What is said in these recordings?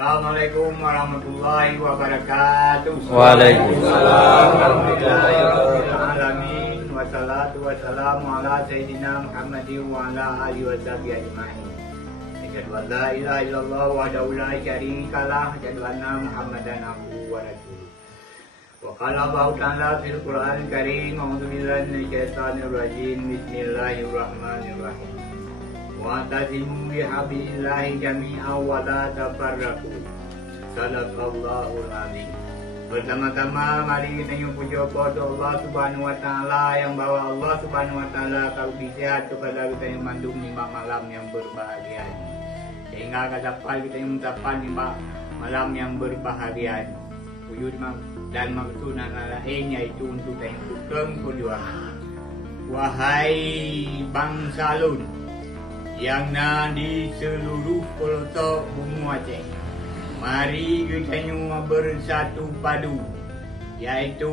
Assalamualaikum warahmatullahi wabarakatuh. Waalaikumsalam warahmatullahi Alamin. Wassalatu wassalamu ala sayyidina Muhammadin wa ala alihi wa sahbihi ajma'in. Asyhadu an la ilaha illallah wahdahu la syarika lah, asyhadu anna Muhammadan abduhu wa rasuluh. Wa qala Allah ta'ala fil Qur'anil Karim, a'udzu billahi minasyaitonir rajim. Bismillahirrahmanirrahim. Wa'tasimu bihablillahi jami'an wa la tafarraqu. Sadaqallahul azim. Pertama-tama mari kita puja kepada Allah Subhanahu wa taala yang bawa Allah Subhanahu wa taala kau sehat kepada kita yang mandung lima malam yang berbahagia ini. Sehingga dapat kita yang mencapai lima malam yang berbahagia ini. Wujud dan maksud lain yaitu untuk kita yang sugeng perjuangan. Wahai bangsa Lun yang di seluruh pelosok bumi Aceh, mari kita bersatu padu, yaitu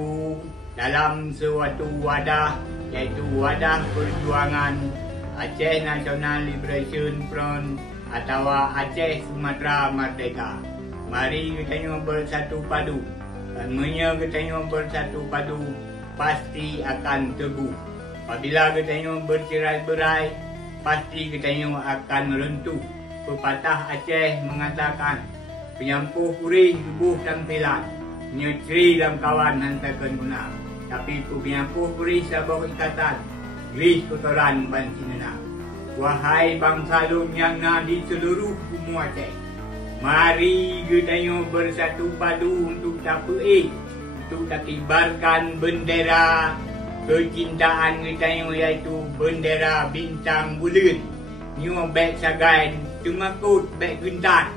dalam suatu wadah, yaitu wadah perjuangan Aceh National Liberation Front atau Aceh Sumatera Merdeka. Mari kita bersatu padu, dan kita bersatu padu pasti akan teguh. Apabila kita bercerai-berai, pasti kita akan meruntuh. Pepatah Aceh mengatakan, penyampuh purih tubuh tampilan, nyetri dalam kawan hantarkan guna. Tapi penyampuh purih sabah ikatan, geris kotoran bansi nena. Wahai bangsa Lun yang di seluruh bumi Aceh, mari kita bersatu padu untuk tapu'i, untuk kibarkan bendera kecintaan kita yaitu bendera bintang bulan. Nyo baik sagai tumakut baik gentan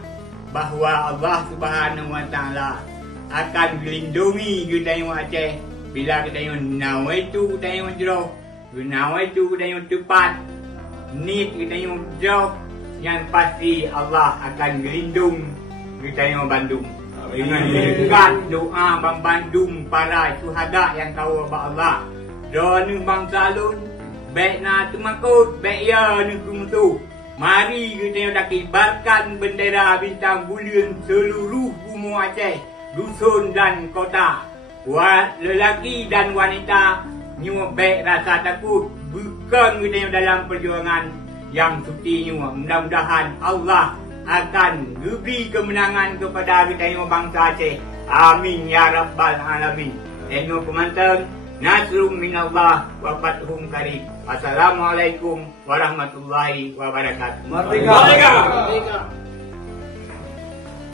bahawa Allah Subhanahu wa taala akan melindungi kita Aceh bila kita nawaitu kita jauh, nawaitu kita tepat, niat kita jauh, yang pasti Allah akan melindungi kita Bandung. Dengan berkat doa Bang Bandung para syuhada yang tahu Allah. Dona bangsa Lun, baik na tumakut, baik ya tu. Mari kita nak kibarkan bendera bintang bulan seluruh bumi Aceh, dusun dan kota. Buat lelaki dan wanita, nyu baik rasa takut, bukan kita dalam perjuangan yang suci nyu. Mudah-mudahan Allah akan beri kemenangan kepada kita bangsa Aceh. Amin ya rabbal alamin. Tengok pemantang. Nasrum minallah wa fathum qarib. Assalamualaikum warahmatullahi wabarakatuh. Merdeka! Merdeka!